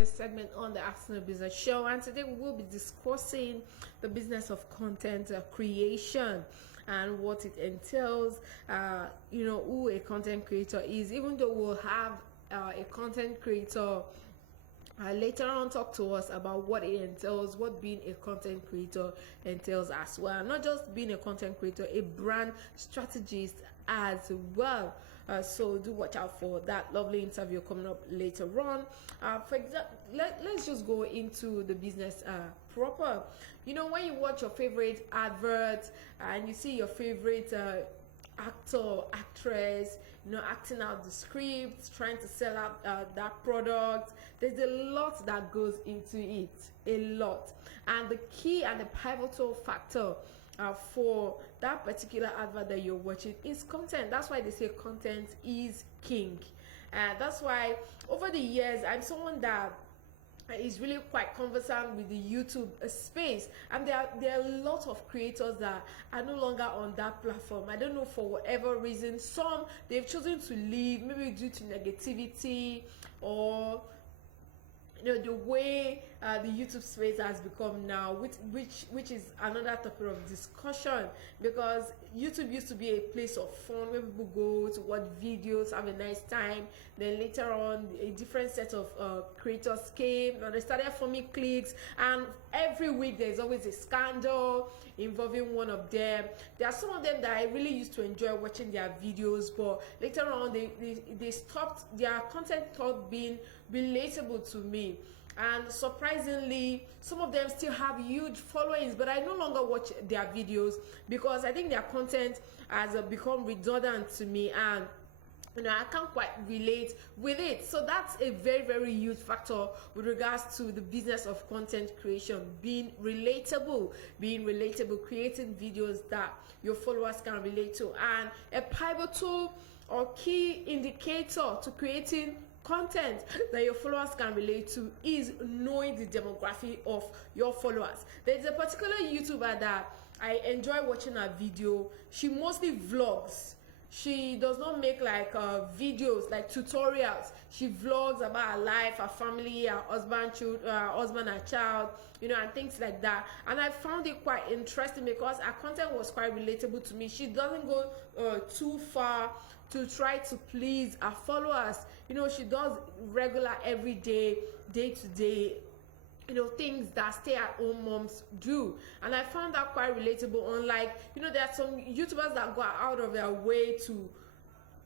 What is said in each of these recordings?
this segment on the Arsenal Business Show, and today we will be discussing the business of content creation and what it entails. Who a content creator is. Even though we'll have a content creator later on talk to us about what it entails, what being a content creator entails as well. Not just being a content creator, a brand strategist as well. So do watch out for that lovely interview coming up later on. For example, let's just go into the business proper. When you watch your favorite advert and you see your favorite actor, actress, acting out the script, trying to sell out that product, there's a lot that goes into it, a lot. And the key and the pivotal factor for that particular advert that you're watching is content. That's why they say content is king. That's why over the years, I'm someone that is really quite conversant with the YouTube space, and there are a lot of creators that are no longer on that platform. I don't know, for whatever reason. Some, they've chosen to leave, maybe due to negativity, or the way the YouTube space has become now, which is another topic of discussion, because YouTube used to be a place of fun where people go to watch videos, have a nice time. Then later on, a different set of creators came, and they started forming cliques, and every week there's always a scandal involving one of them. There are some of them that I really used to enjoy watching their videos, but later on they stopped. Their content stopped being relatable to me. And surprisingly, some of them still have huge followings, but I no longer watch their videos because I think their content has become redundant to me, and I can't quite relate with it. So that's a very, very huge factor with regards to the business of content creation, being relatable, creating videos that your followers can relate to. And a pivotal or key indicator to creating content that your followers can relate to is knowing the demographic of your followers. There's a particular YouTuber that I enjoy watching her video. She mostly vlogs. She does not make videos like tutorials. She vlogs about her life, her family, her husband, her child, and things like that. And I found it quite interesting because her content was quite relatable to me. She doesn't go too far to try to please her followers. She does regular, everyday, day-to-day, things that stay-at-home moms do. And I found that quite relatable. Unlike, there are some YouTubers that go out of their way to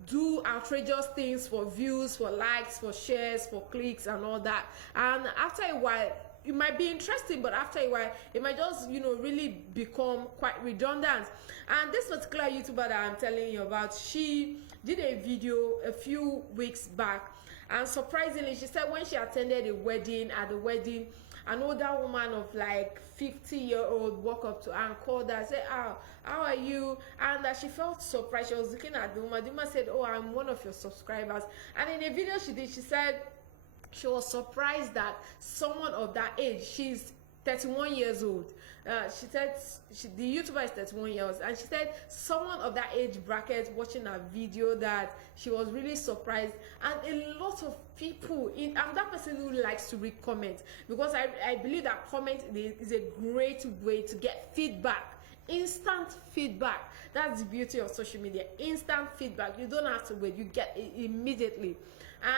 do outrageous things for views, for likes, for shares, for clicks, and all that. And after a while, it might be interesting, but after a while, it might just, really become quite redundant. And this particular YouTuber that I'm telling you about, she did a video a few weeks back, and surprisingly, she said when she attended a wedding, an older woman of 50-year-old walked up to her and called her and said, how are you? And she felt surprised. She was looking at the woman. The woman said, oh, I'm one of your subscribers. And in a video she did, she said she was surprised that someone of that age, she's 31 years old. She said the YouTuber is 31 years, and she said someone of that age bracket watching her video, that she was really surprised. And a lot of people, I'm that person who likes to read comments, because I believe that comment is a great way to get feedback. Instant feedback. That's the beauty of social media. Instant feedback. You don't have to wait. You get it immediately.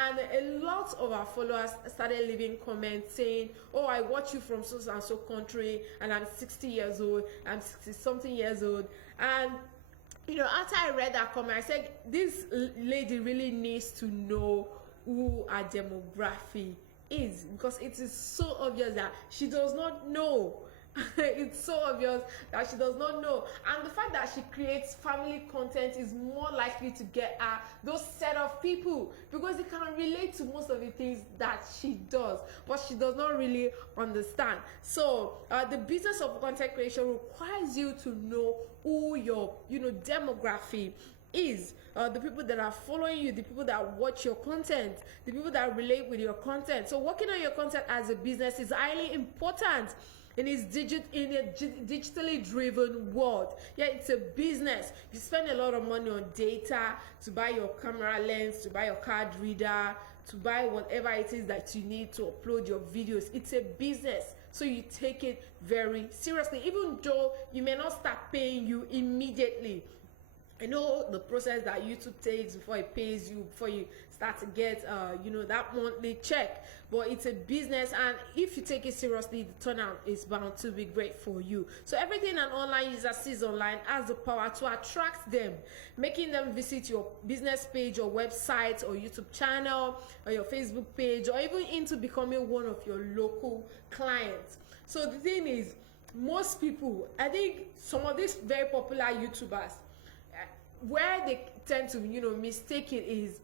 And a lot of our followers started leaving comments saying, oh, I watch you from so and so country, and I'm 60 years old, I'm 60 something years old. And after I read that comment, I said, this lady really needs to know who our demographic is, because it is so obvious that she does not know. It's so obvious that she does not know. And the fact that she creates family content is more likely to get her those set of people, because they can relate to most of the things that she does, but she does not really understand. So the business of content creation requires you to know who your demography is. The people that are following you, the people that watch your content, the people that relate with your content. So working on your content as a business is highly important in a digitally driven world. Yeah, it's a business. You spend a lot of money on data to buy your camera lens, to buy your card reader, to buy whatever it is that you need to upload your videos. It's a business, so you take it very seriously, even though you may not start paying you immediately. I know the process that YouTube takes before it pays you, before you start to get that monthly check, but it's a business, and if you take it seriously, the turnout is bound to be great for you. So everything an online user sees online has the power to attract them, making them visit your business page or website or YouTube channel or your Facebook page, or even into becoming one of your local clients. So the thing is, most people, I think some of these very popular YouTubers, where they tend to mistake it is,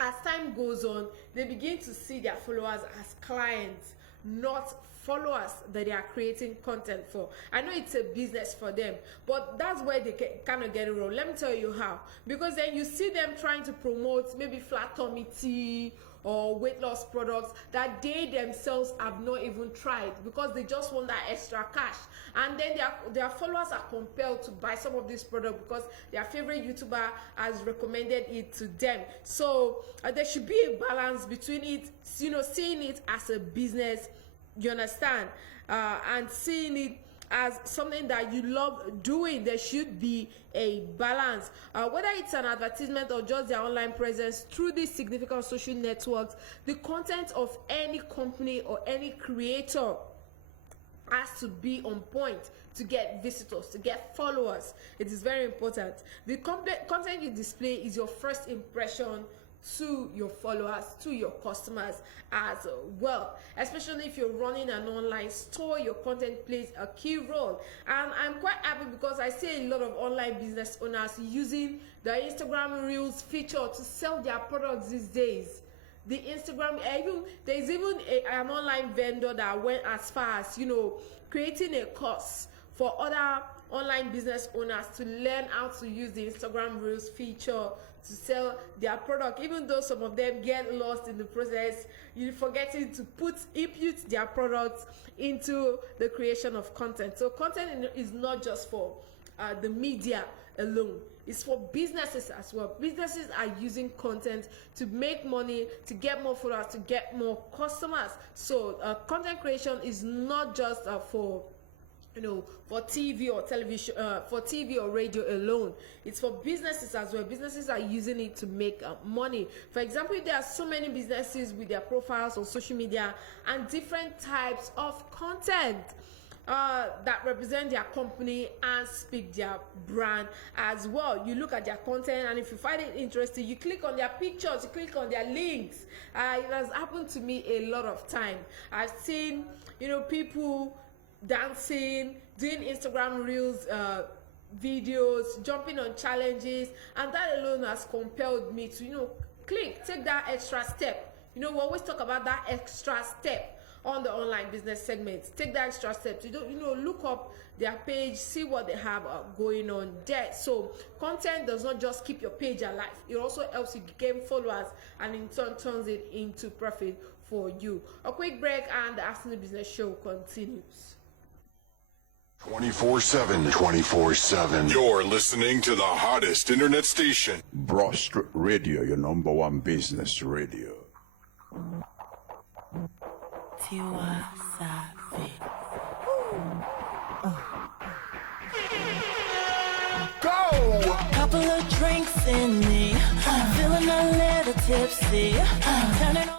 as time goes on, they begin to see their followers as clients, not followers that they are creating content for. I know it's a business for them, but that's where they kind of get it wrong. Let me tell you how. Because then you see them trying to promote maybe flat tummy tea or weight loss products that they themselves have not even tried, because they just want that extra cash, and then their followers are compelled to buy some of this product because their favorite YouTuber has recommended it to them. So there should be a balance between it, seeing it as a business, you understand, and seeing it as something that you love doing. There should be a balance, whether it's an advertisement or just their online presence through these significant social networks. The content of any company or any creator has to be on point to get visitors, to get followers. It is very important. The content you display is your first impression to your followers, to your customers as well. Especially if you're running an online store, your content plays a key role. And I'm quite happy because I see a lot of online business owners using the Instagram Reels feature to sell their products these days. The Instagram, there's even an online vendor that went as far as creating a course for other online business owners to learn how to use the Instagram Reels feature to sell their product, even though some of them get lost in the process, forgetting to input their products into the creation of content. So content is not just for the media alone, it's for businesses as well. Businesses are using content to make money, to get more followers, to get more customers. So content creation is not just for TV or television, for TV or radio alone. It's for businesses as well. Businesses are using it to make money. For example, there are so many businesses with their profiles on social media and different types of content that represent their company and speak their brand as well. You look at their content, and if you find it interesting, you click on their pictures, you click on their links. It has happened to me a lot of time. I've seen people dancing, doing Instagram Reels videos, jumping on challenges, and that alone has compelled me to take that extra step. We always talk about that extra step on the online business segment. Take that extra step to look up their page, see what they have going on there. So content does not just keep your page alive, it also helps you gain followers, and in turn turns it into profit for you. A quick break and the Afternoon Business Show continues. 24/7. 24/7. You're listening to the hottest internet station. Broad Street Radio, your number one business radio. Tiwa Savage. Go! Couple of drinks in me, feeling a little tipsy. Turning on.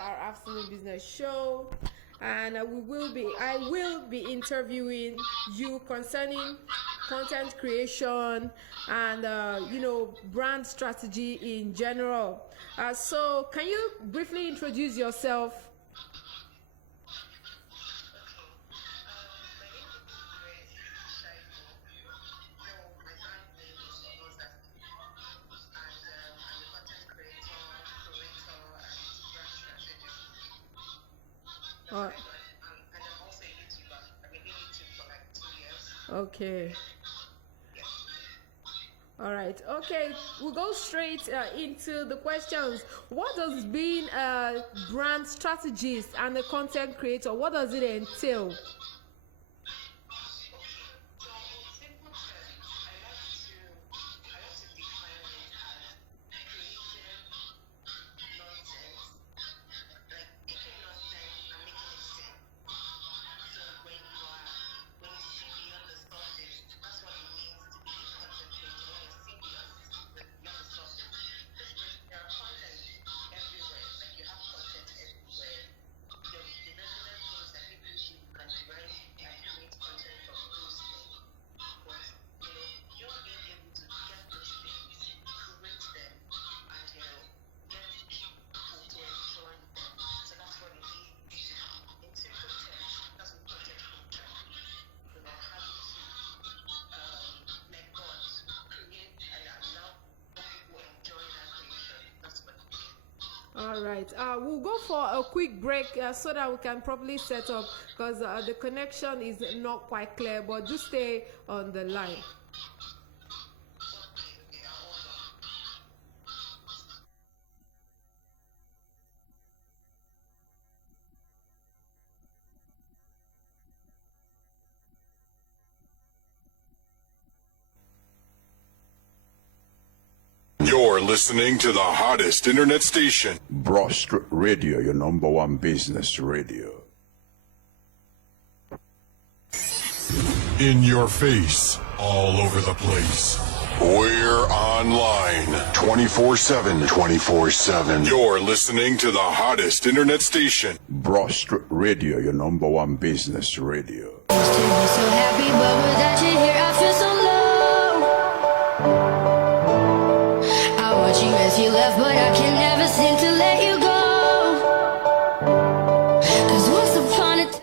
our afternoon business show, and I will be interviewing you concerning content creation and brand strategy in general. So can you briefly introduce yourself? Okay. All right. Okay. We'll go straight into the questions. What does being a brand strategist and a content creator, what does it entail? All right. We'll go for a quick break so that we can probably set up, because the connection is not quite clear, but do stay on the line. You're listening to the hottest internet station. Broad Street Radio, your number one business radio. In your face, all over the place. We're online 24/7. 24/7. You're listening to the hottest internet station. Broad Street Radio, your number one business radio. So happy, but without you here, I feel so low. I watch you as you left, but I can never seem to let you go. 'Cause once upon a time.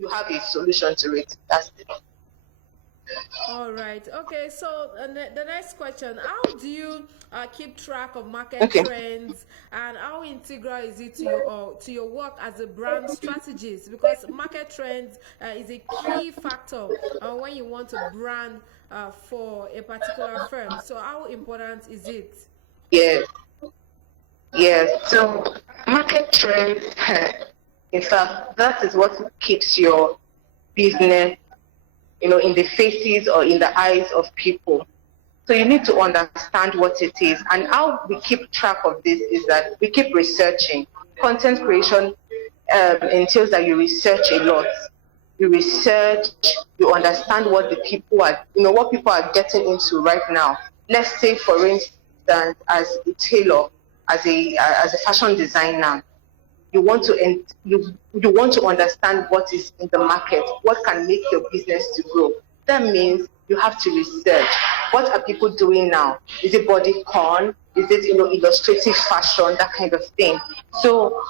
you have a solution to it. That's it. All right. Okay. So the next question: how do you keep track of market trends, and how integral is it to your work as a brand strategist? Because market trends is a key factor when you want to brand for a particular firm. So how important is it? Yes. Yes. So market trends, in fact, that is what keeps your business, in the faces or in the eyes of people. So you need to understand what it is. And how we keep track of this is that we keep researching. Content creation entails that you research a lot. You research, you understand what the people are, what people are getting into right now. Let's say, for instance, as a tailor, as a fashion designer, you want to understand what is in the market, what can make your business to grow. That means you have to research. What are people doing now? Is it bodycon? Is it illustrative fashion, that kind of thing? So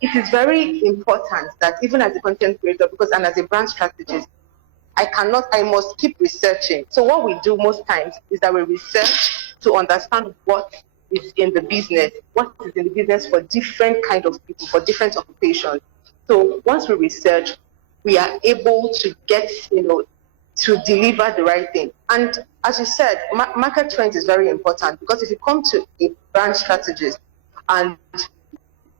it is very important that even as a content creator, and as a brand strategist, I must keep researching. So what we do most times is that we research to understand what is in the business, what is in the business for different kind of people, for different occupations. So once we research, we are able to get, to deliver the right thing. And as you said, market trends is very important, because if you come to a brand strategist and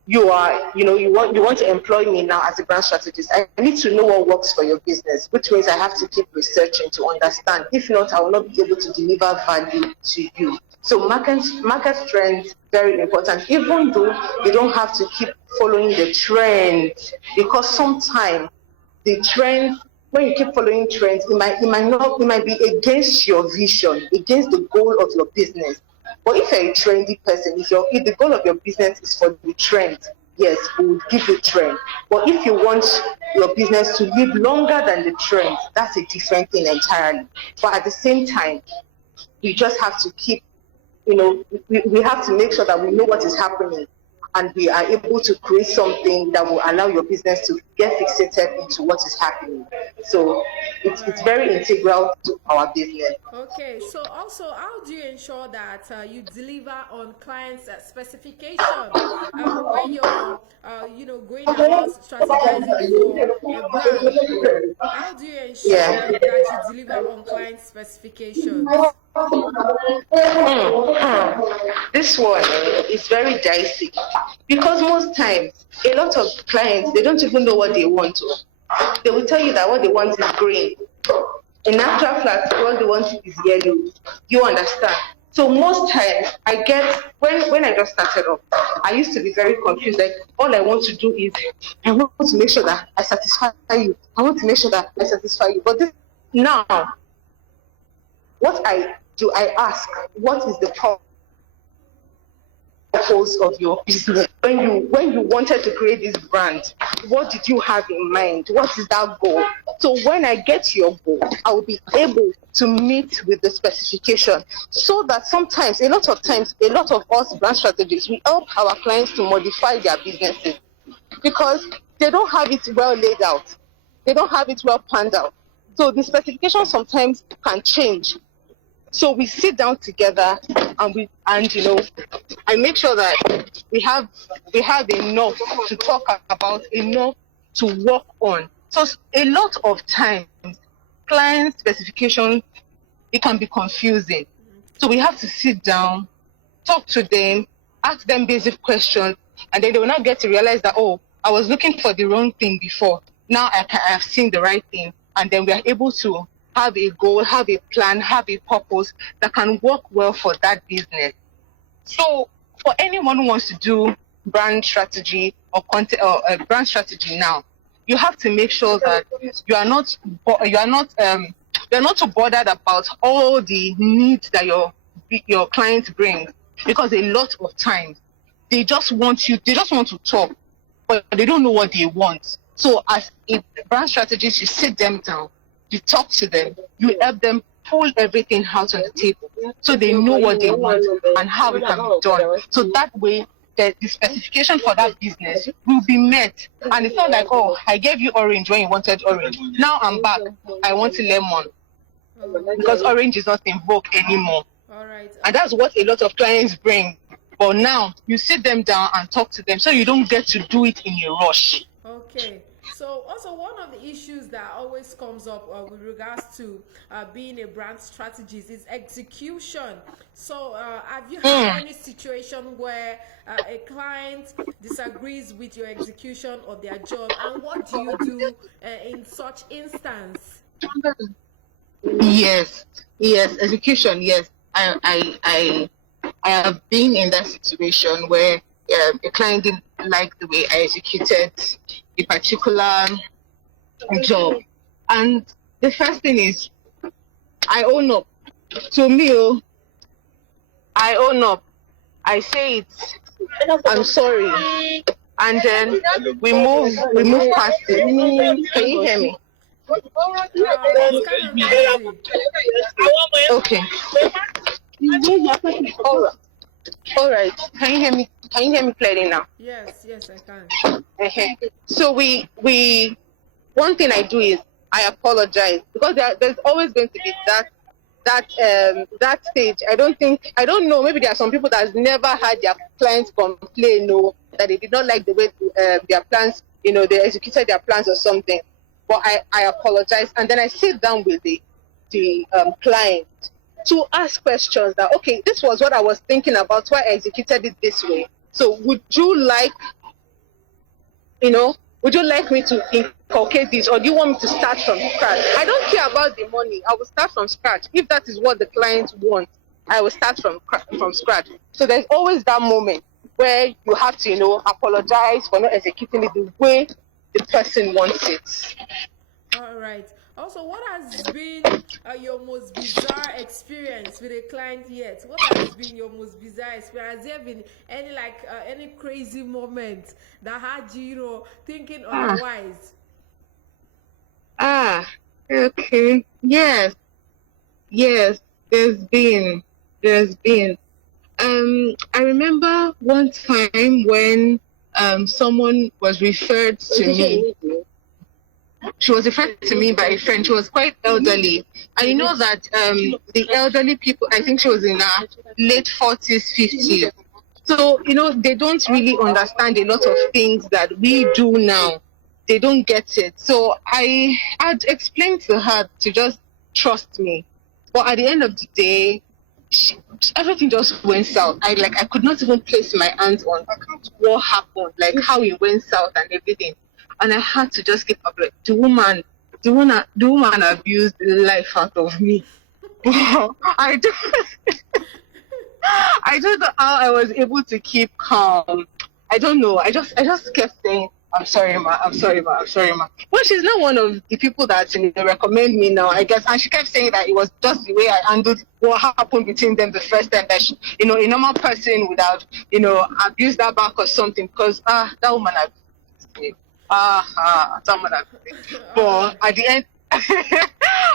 you want to employ me now as a brand strategist, I need to know what works for your business, which means I have to keep researching to understand. If not, I will not be able to deliver value to you. So market trends, very important, even though you don't have to keep following the trends, because sometimes the trends, when you keep following trends, it might be against your vision, against the goal of your business. But if you're a trendy person, if the goal of your business is for the trend, yes, we will give you trend. But if you want your business to live longer than the trend, that's a different thing entirely. But at the same time, we just have to keep, we have to make sure that we know what is happening, and we are able to create something that will allow your business to get fixated into what is happening. So it's very integral to our business. Okay, so also, how do you ensure that you deliver on clients' specification when you're, going about strategizing for a brand? How do you ensure that you deliver on client specifications? This one is very dicey, because most times a lot of clients, they don't even know what they want to. They will tell you that what they want is green. In actual fact, what they want is yellow. You understand? So most times I get, when I just started off, I used to be very confused. Like, all I want to do is, I want to make sure that I satisfy you. I want to make sure that I satisfy you. But now, what I do, I ask, what is the purpose of your business? When you wanted to create this brand, what did you have in mind? What is that goal? So when I get your goal, I will be able to meet with the specification, so that sometimes, a lot of us brand strategists, we help our clients to modify their businesses, because they don't have it well laid out. They don't have it well planned out. So the specification sometimes can change. So we sit down together, and I make sure that we have enough to talk about, enough to work on. So a lot of times, client specifications, it can be confusing. So we have to sit down, talk to them, ask them basic questions, and then they will not get to realize that, oh, I was looking for the wrong thing before. Now I have seen the right thing, and then we are able to have a goal, have a plan, have a purpose that can work well for that business. So for anyone who wants to do brand strategy or content or brand strategy now, you have to make sure that you are not too bothered about all the needs that your client brings, because a lot of times they just want to talk, but they don't know what they want. So as a brand strategist, you sit them down, you talk to them, you help them pull everything out on the table, so they know what they want and how it can be done. So that way the specification for that business will be met. And it's not like, oh, I gave you orange when you wanted orange. Now I'm back. I want lemon. Because orange is not in vogue anymore. All right. And that's what a lot of clients bring. But now you sit them down and talk to them so you don't get to do it in a rush. Okay. So also one of the issues that always comes up with regards to being a brand strategist is execution. So have you had any situation where a client disagrees with your execution of their job, and what do you do in such instance? Yes, execution. Yes, I have been in that situation where a client didn't like the way I executed a particular job, and the first thing is I own up. To me, I own up. I say it. I'm sorry, and then we move past it. Can you hear me? It's kind of noisy. Okay. All right. Can you hear me? Can you hear me clearly now? Yes, I can. So we one thing I do is I apologize, because there's always going to be that stage. I don't know. Maybe there are some people that has never had their clients complain, that they did not like the way their plans, they executed their plans or something. But I apologize, and then I sit down with the client to ask questions that, okay, this was what I was thinking about, why I executed it this way. So would you like me to inculcate this, or do you want me to start from scratch? I don't care about the money. I will start from scratch. If that is what the client wants, I will start from scratch. So there's always that moment where you have to, apologize for not executing it the way the person wants it. All right. Also, what has been your most bizarre experience with a client yet? What has been your most bizarre experience? Has there been any crazy moment that had you, thinking otherwise? Okay. Yes. There's been. I remember one time when someone was referred to me. She was referred to me by a friend. She was quite elderly. And you know that the elderly people, I think she was in her late 40s, 50s. So, they don't really understand a lot of things that we do now. They don't get it. So I had explained to her to just trust me. But at the end of the day, everything just went south. I could not even place my hands on what happened, how it went south and everything. And I had to just keep up. The woman abused the life out of me. I don't know how I was able to keep calm. I don't know. I just kept saying, I'm sorry, ma. Well, she's not one of the people that recommend me now, I guess. And she kept saying that it was just the way I handled what happened between them the first time, that a normal person would have, abused her back or something, because that woman abused me. Someone else. But at the end,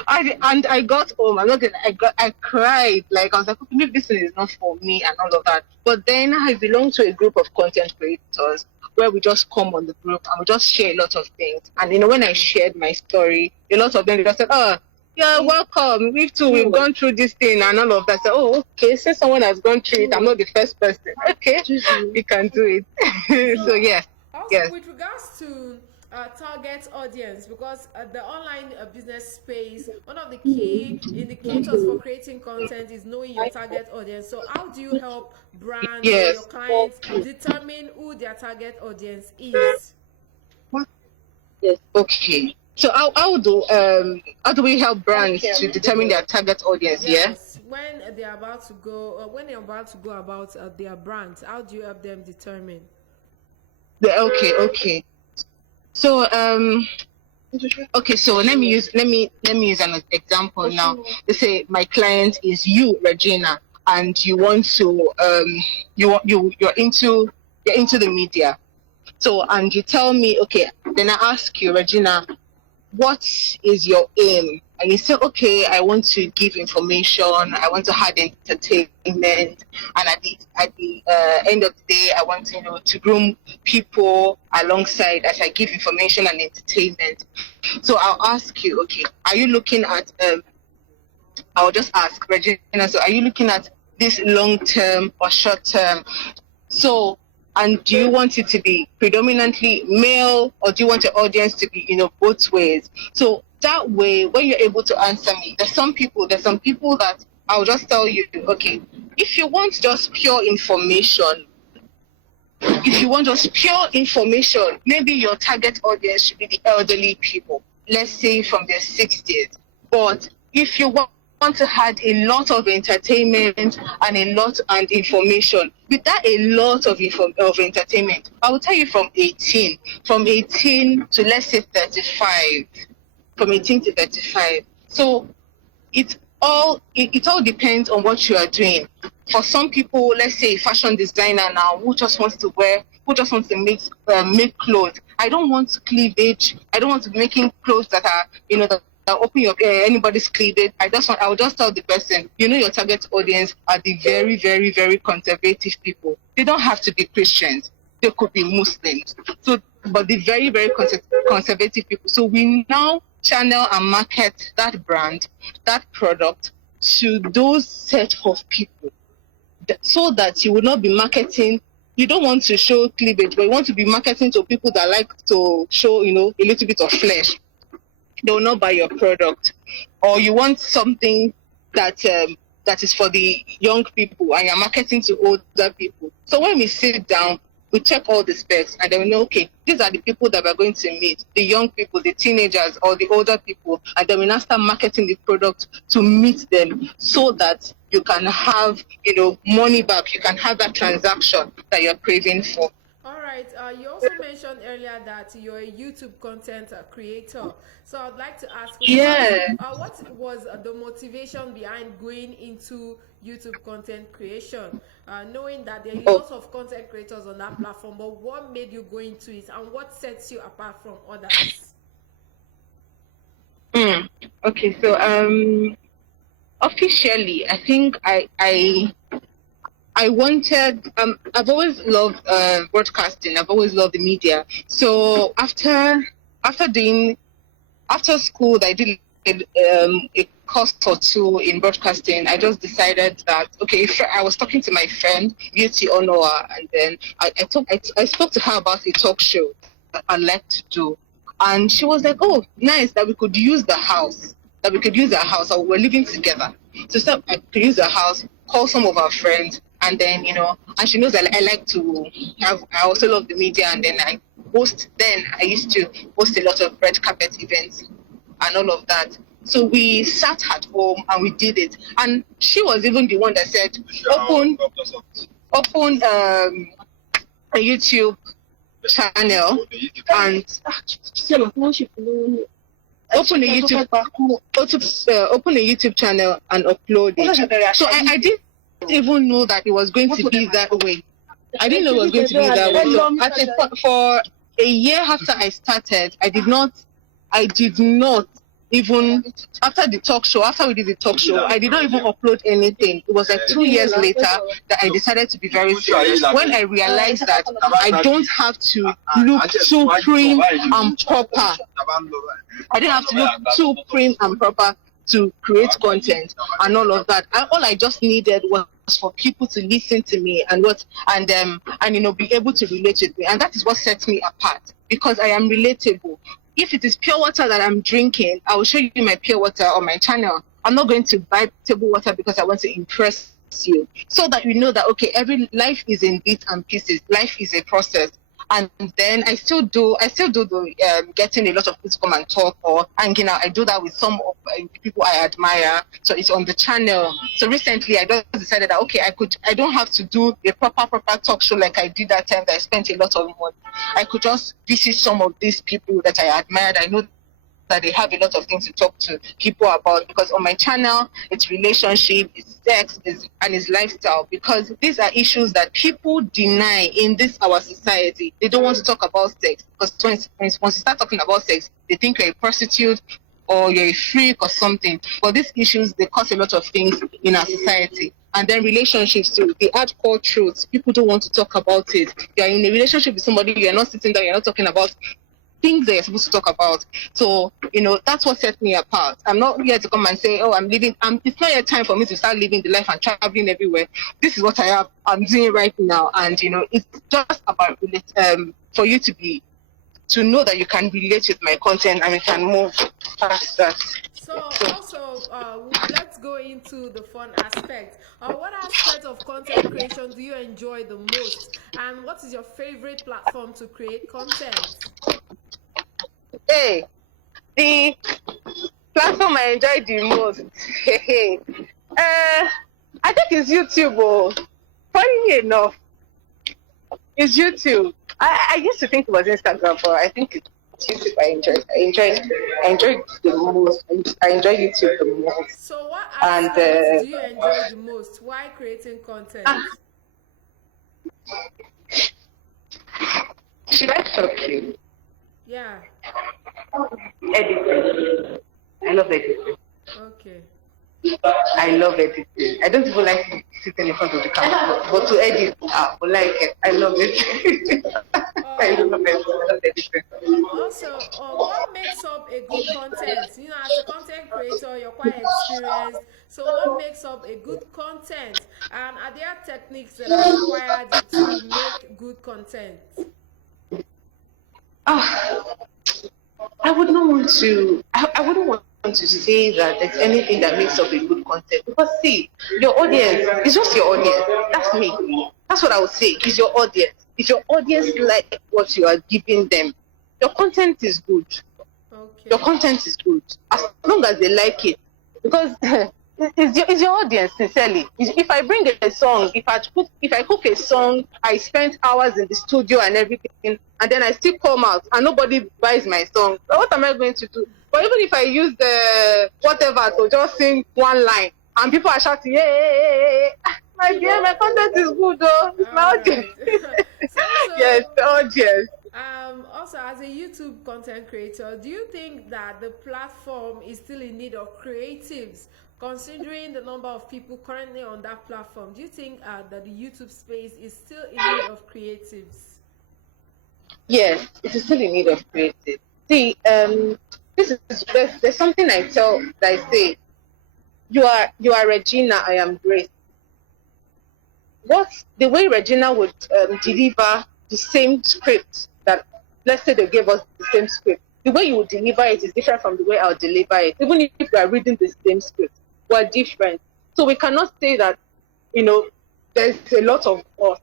I got home. I cried. I was like, okay, maybe this thing is not for me and all of that. But then I belong to a group of content creators where we just come on the group and we just share a lot of things. And when I shared my story, a lot of them just said, "Oh, yeah, welcome. We too, we've gone through this thing and all of that." So, oh, okay, since someone has gone through it, I'm not the first person. Okay, we can do it. So yes. Also, yes. With regards to target audience, because the online business space, one of the key indicators for creating content is knowing your target audience. So how do you help brands or your clients determine who their target audience is? Yes. Okay. So how do we help brands to determine their target audience? Yes. When they're about to go about their brand, how do you help them determine? Okay. So so let me use an example now. Let's say my client is you, Regina, and you want to you're into the media. So and you tell me, okay, then I ask you, Regina, what is your aim? and you say, okay, I want to give information, I want to have entertainment, and at the end of the day, I want to groom people alongside as I give information and entertainment. So I'll ask you, okay, are you looking at I'll just ask Regina, so are you looking at this long term or short term? So, and do you want it to be predominantly male, or do you want your audience to be, both ways? So that way, when you're able to answer me, there's some people that I'll just tell you, okay, if you want just pure information, maybe your target audience should be the elderly people, let's say from their 60s. But if you want to add a lot of entertainment and information, with that a lot of entertainment, I will tell you from 18 to, let's say, 35, from 18 to 35. So it all depends on what you are doing. For some people, let's say a fashion designer now who just wants to make clothes. I don't want cleavage. I don't want to be making clothes that are, that open anybody's cleavage. I will just tell the person, your target audience are the very, very, very conservative people. They don't have to be Christians. They could be Muslims. So, but the very, very conservative people. So we now channel and market that brand, that product to those set of people, so that you will not be marketing. You don't want to show cleavage, but you want to be marketing to people that like to show, a little bit of flesh. They will not buy your product. Or you want something that is for the young people, and you're marketing to older people. So when we sit down, we check all the specs, and then we know, okay, these are the people that we're going to meet, the young people, the teenagers, or the older people, and then we now start marketing the product to meet them, so that you can have, money back, you can have that transaction that you're craving for. All right. You also mentioned earlier that you're a YouTube content creator. So I'd like to ask, what was the motivation behind going into YouTube content creation? Knowing that there are lots of content creators on that platform, but what made you go into it, and what sets you apart from others? Okay, so officially, I think I wanted, I've always loved broadcasting. I've always loved the media. So after school, I did a course or two in broadcasting. I just decided that, okay, I was talking to my friend, Beauty Onoa, and then I spoke to her about a talk show that I like to do. And she was like, oh, nice, that we could use the house, or we're living together. So I could use the house, call some of our friends, and then, and she knows that I also love the media, and then I used to host a lot of red carpet events and all of that. So we sat at home and we did it. And she was even the one that said, open a YouTube channel and open a YouTube channel and upload it. So I didn't even know that it was going to be that way. I didn't know it was going to be that way. So for a year after I started, I did not even, after we did the talk show, I did not even upload anything. It was like 2 years later that I decided to be very serious. When I realized that I don't have to look too prim and proper. I didn't have to look too prim and proper to create content and all of that. All I just needed was for people to listen to me and be able to relate with me. And that is what sets me apart, because I am relatable. If it is pure water that I'm drinking, I will show you my pure water on my channel. I'm not going to buy table water because I want to impress you. So that you know that, okay, every life is in bits and pieces. Life is a process. And then I still do the getting a lot of people to come and talk or hanging out. I do that with some of the people I admire. So it's on the channel. So recently I just decided that, okay, I don't have to do a proper talk show like I did that time that I spent a lot of money. I could just visit some of these people that I admired. I know that they have a lot of things to talk to people about, because on my channel, it's relationship, it's sex, and it's lifestyle, because these are issues that people deny in this our society. They don't want to talk about sex, because once you start talking about sex, they think you're a prostitute, or you're a freak or something. But these issues, they cause a lot of things in our society. And then relationships too. They add core truths. People don't want to talk about it. You're in a relationship with somebody, you're not sitting there, you're not talking about things that you're supposed to talk about. So, that's what sets me apart. I'm not here to come and say, oh, I'm living. It's not yet time for me to start living the life and traveling everywhere. This is what I'm doing right now. And, it's just about for you to know that you can relate with my content and we can move past that. So also, let's go into the fun aspect. What aspect of content creation do you enjoy the most? And what is your favorite platform to create content? Hey, the platform I enjoy the most, I think it's YouTube. Oh, funny enough, it's YouTube. I used to think it was Instagram, but I think it's YouTube. I enjoy the most. I enjoy YouTube the most. So what aspect do you enjoy the most while creating content? Should I talk to you? Yeah. Editing. I love editing. Okay. I love editing. I don't even like sitting in front of the camera, but to edit, I like it. I love it. I love it. I love editing. Also, what makes up a good content? As a content creator, you're quite experienced. So what makes up a good content? And are there techniques that are required to make good content? I would not want to. I wouldn't want to say that there's anything that makes up a good content, because see, your audience is just your audience. That's me. That's what I would say. Is your audience. If your audience like what you are giving them, your content is good. Okay. Your content is good as long as they like it, because it's your audience. Sincerely, if I bring a song, if I cook a song, I spent hours in the studio and everything, and then I still come out and nobody buys my song, what am I going to do? But even if I use the whatever to just sing one line and people are shouting, yeah, my dear, my content is good though. It's my audience. Yes, the audience. Also, as a YouTube content creator, do you think that the platform is still in need of creatives? Considering the number of people currently on that platform, do you think that the YouTube space is still in need of creatives? Yes, it is still in need of creatives. See, there's something I say, you are Regina, I am Grace. What's the way Regina would deliver the same script that, let's say they gave us the same script, the way you would deliver it is different from the way I'll deliver it. Even if we are reading the same script, we're different. So we cannot say that, there's a lot of us.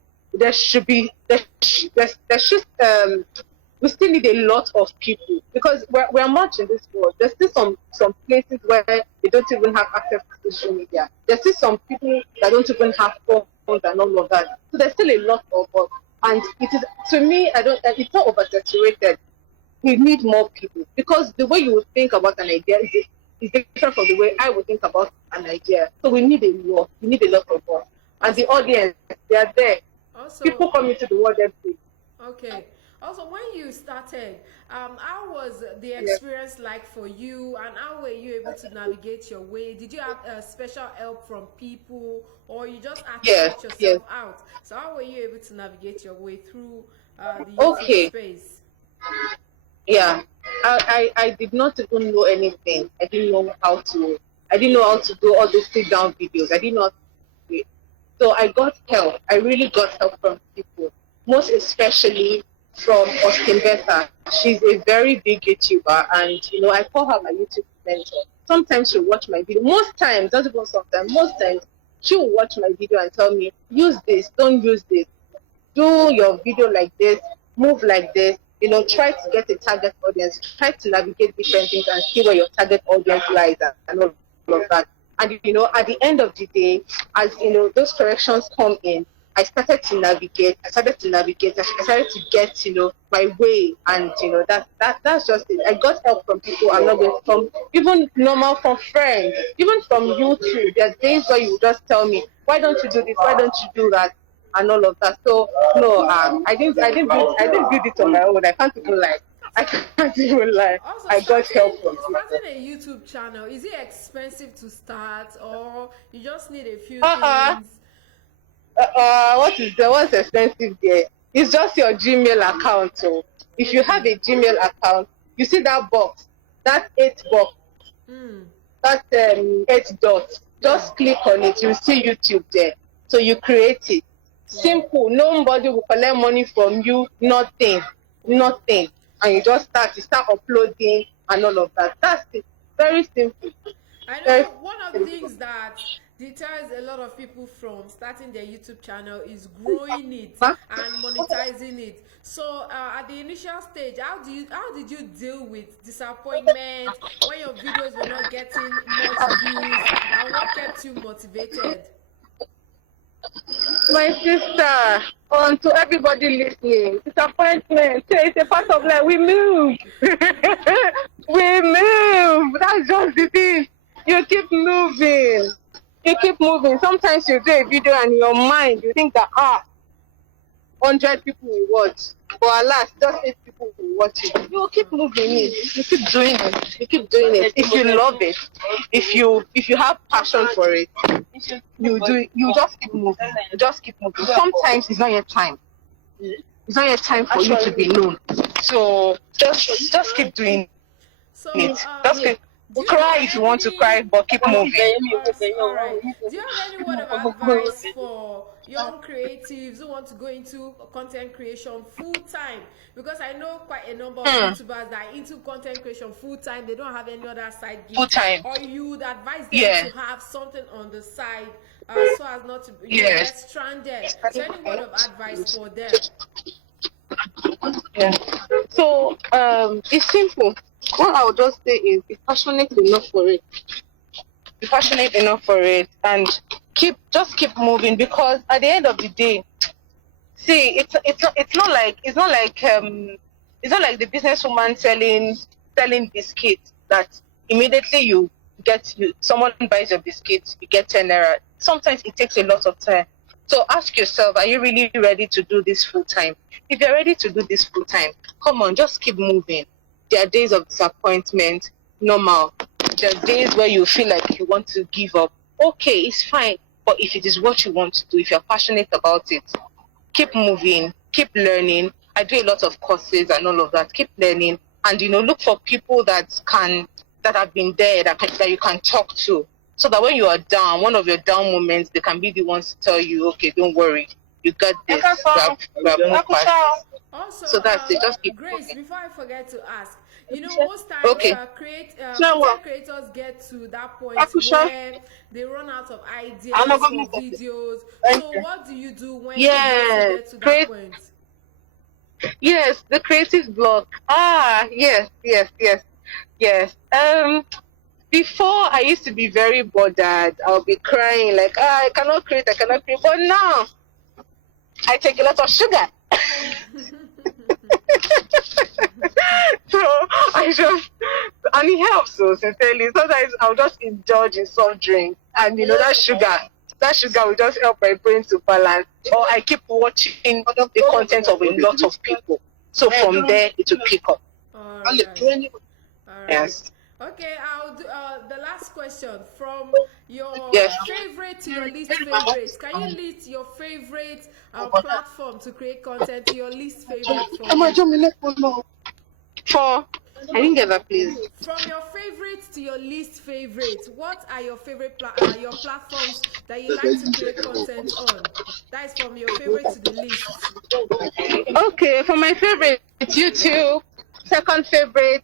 We still need a lot of people, because we're much in this world. There's still some places where they don't even have access to social media. There's still some people that don't even have phones and all of that. So there's still a lot of us. And it is, to me, it's not oversaturated. We need more people, because the way you would think about an idea is different from the way I would think about an idea. So we need a lot. We need a lot of us. And the audience, they are there. Also, people come into the world every day. Okay. Also, when you started, how was the experience like for you, and how were you able to navigate your way? Did you have special help from people, or you just had to sort yourself out? So how were you able to navigate your way through the YouTube space? Yeah, I did not even know anything. I didn't know how to do all those sit down videos. I didn't know how to do it. So I got help. I really got help from people, most especially from Austin Beta. She's a very big YouTuber, and I call her my YouTube mentor. Sometimes she'll watch my video. Most times, not even sometimes, most times she'll watch my video and tell me, use this, don't use this, do your video like this, move like this. Try to get a target audience, try to navigate different things and see where your target audience lies and all of that. And at the end of the day, as those corrections come in, I started to navigate. I started to get my way, and that's just it. I got help from people I'm not going from, even normal, from friends, even from YouTube. There's days where you just tell me, why don't you do this, why don't you do that, and all of that. So no, I didn't build it on my own. I can't even lie. I can't even lie. Also, I got help from people. starting a YouTube channel, is it expensive to start, or you just need a few Uh-uh. things? What is there? What's expensive there? It's just your Gmail account. So if you have a Gmail account, you see that box, that 8 box, that 8 dots. Just click on it. You see YouTube there. So you create it. Simple. Nobody will collect money from you. Nothing. Nothing. And you just start. You start uploading and all of that. That's it. Very simple. I know one of the things that deters a lot of people from starting their YouTube channel is growing it and monetizing it. So at the initial stage, how did you deal with disappointment when your videos were not getting much views, and what kept you motivated? My sister, on to everybody listening, disappointment, it's a part of life. We move. We move. That's just the thing. You keep moving. You keep moving. Sometimes you do a video and in your mind you think that 100 people will watch. But alas, just 8 people will watch it. You keep moving it. You keep doing it. You keep doing it. If you love it, if you have passion for it, you do it. You just keep moving. You just keep moving. Sometimes it's not your time. It's not your time for you to be known. So just keep doing So it. Just keep. Cry if you want to cry, but keep moving. All right. Do you have any word of advice for young creatives who want to go into content creation full time? Because I know quite a number of YouTubers that are into content creation full time. They don't have any other side gig. Full time. Or you would advise them to have something on the side so as not to get stranded. So any word of advice for them? Yeah. So it's simple. What I would just say is be passionate enough for it. Be passionate enough for it and just keep moving, because at the end of the day, see, it's not like the businesswoman selling biscuits that immediately someone buys your biscuits, you get 10 naira. Sometimes it takes a lot of time. So ask yourself, are you really ready to do this full time? If you're ready to do this full time, come on, just keep moving. There are days of disappointment, normal. There are days where you feel like you want to give up. Okay, it's fine. But if it is what you want to do, if you're passionate about it, keep moving, keep learning. I do a lot of courses and all of that. Keep learning, and look for people that have been there, that you can talk to, so that when you are down, one of your down moments, they can be the ones to tell you, okay, don't worry, you got this. We have moved past. Also, so that's it. Just keep Grace, moving. before I forget to ask, most times content creators get to that point where they run out of ideas for videos. So what do you do when you get to that point? Yes, the creative block. Yes. Before I used to be very bothered. I'll be crying like, I cannot create. But now I take a lot of sugar. So and it helps. So sincerely, sometimes I'll just indulge in soft drink, and that sugar will just help my brain to balance. Or I keep watching the content of a lot of people, so from there it will pick up. All right. Yes. Okay, I'll do the last question. From your favorite to your least favorite, can you list your favorite platform to create content to your least favorite? I didn't get that, please. From your favorite to your least favorite, what are your favorite your platforms that you like to create content on? That is from your favorite to the least. Okay, for my favorite, it's YouTube. Second favorite,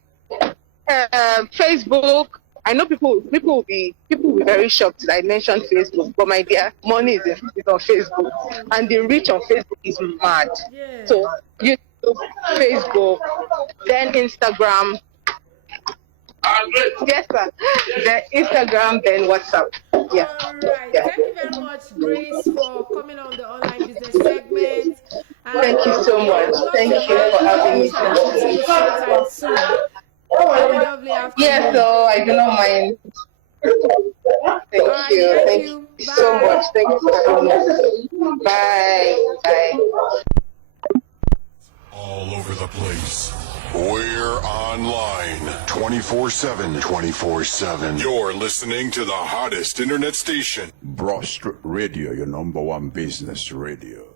Facebook. I know people will be very shocked that I mentioned Facebook, but my dear, money is on Facebook, and the reach on Facebook is mad. Yeah. So YouTube, Facebook, then Instagram. Yes, sir. Then Instagram, then WhatsApp. Yeah. All right. Thank you very much, Grace, for coming on the online business segment. Thank you so much. Thank you for having me. Sometime soon. Lovely afternoon. Yes, so I do not mind. Thank you. Thank you so much. Thank you so much. Bye. Bye. All over the place. We're online 24/7. 24/7. You're listening to the hottest internet station. Broad Street Radio, your number one business radio.